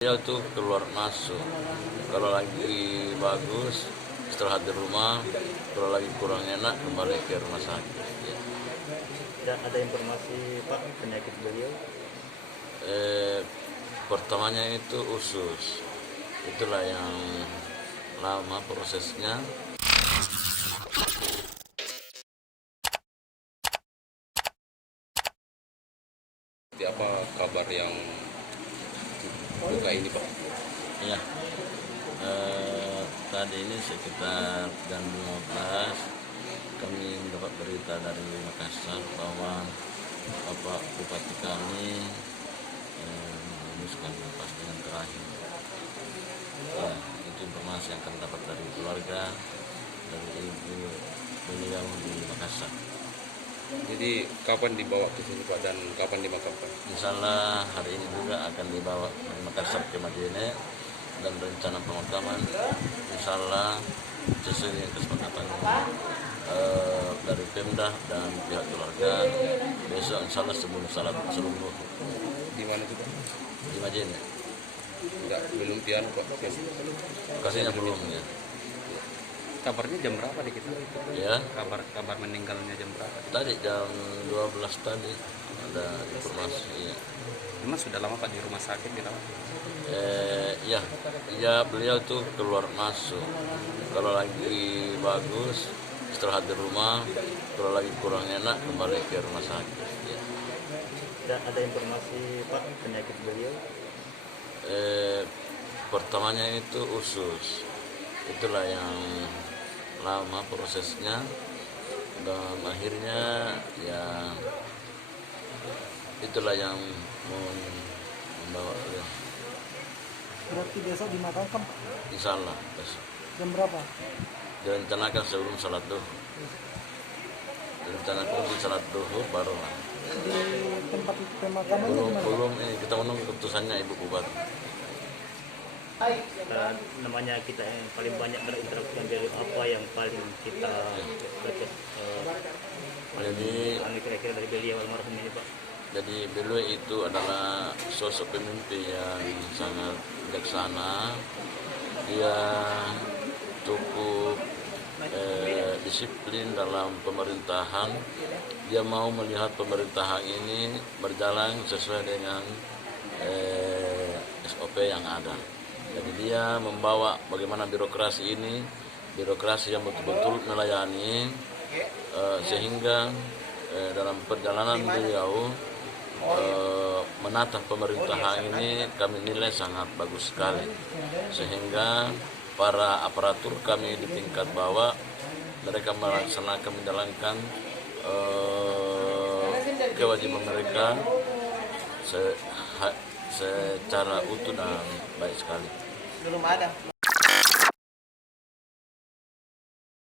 Dia tuh keluar masuk, kalau lagi bagus istirahat di rumah, kalau lagi kurang enak kembali ke rumah sakit. Ya. Dan ada informasi Pak penyakit beliau? Pertamanya itu usus, itulah yang lama prosesnya. Apa kabar yang buka ini Pak? Ya, tadi ini sekitar jam 15 kami mendapat berita dari Makassar bahwa Bapak Bupati kami memutuskan nafas dengan terakhir. Ya, itu informasi yang kami dapat dari keluarga, dari ibu beliau di Makassar. Jadi kapan dibawa ke sini Pak dan kapan dimakamkan? Insya Allah hari ini juga akan dibawa dari Makassar ke Madinah, dan rencana pemakaman insya Allah sesuai dengan kesepakatan dari Pemda dan pihak keluarga besok insya Allah sebelum salat subuh. Di mana itu Pak? Di Madinah. Belum pian Pak. Lokasinya belum ya. Kabarnya jam berapa di kita? Ya, Kabar meninggalnya jam berapa? tadi jam 12 tadi ada informasi ya. Memang sudah lama Pak di rumah sakit dirawat? Ya beliau tuh keluar masuk, kalau lagi bagus istirahat di rumah, kalau lagi kurang enak kembali ke rumah sakit. Ya. Dan ada informasi Pak penyakit beliau? Pertamanya itu usus, itulah yang lama prosesnya, dan akhirnya ya itulah yang membawa beliau. Berarti besok dimakamkan Pak? Insya Allah besok. Jam berapa? Direncanakan sebelum salat duhur. Direncanakan sebelum salat duhur barulah. Di tempat pemakamannya di mana? Belum ini kita menunggu keputusannya Ibu Bupati. Dan namanya kita yang paling banyak berinteraksi dengan beliau, apa yang paling kita dapat kira-kira dari beliau almarhum ini Pak? Jadi beliau itu adalah sosok pemimpin yang sangat bijaksana. Dia cukup disiplin dalam pemerintahan. Dia mau melihat pemerintahan ini berjalan sesuai dengan SOP yang ada. Jadi dia membawa bagaimana birokrasi ini, birokrasi yang betul-betul melayani, sehingga dalam perjalanan beliau menata pemerintahan ini kami nilai sangat bagus sekali, sehingga para aparatur kami di tingkat bawah mereka melaksanakan menjalankan kewajiban mereka secara utuh dan baik sekali.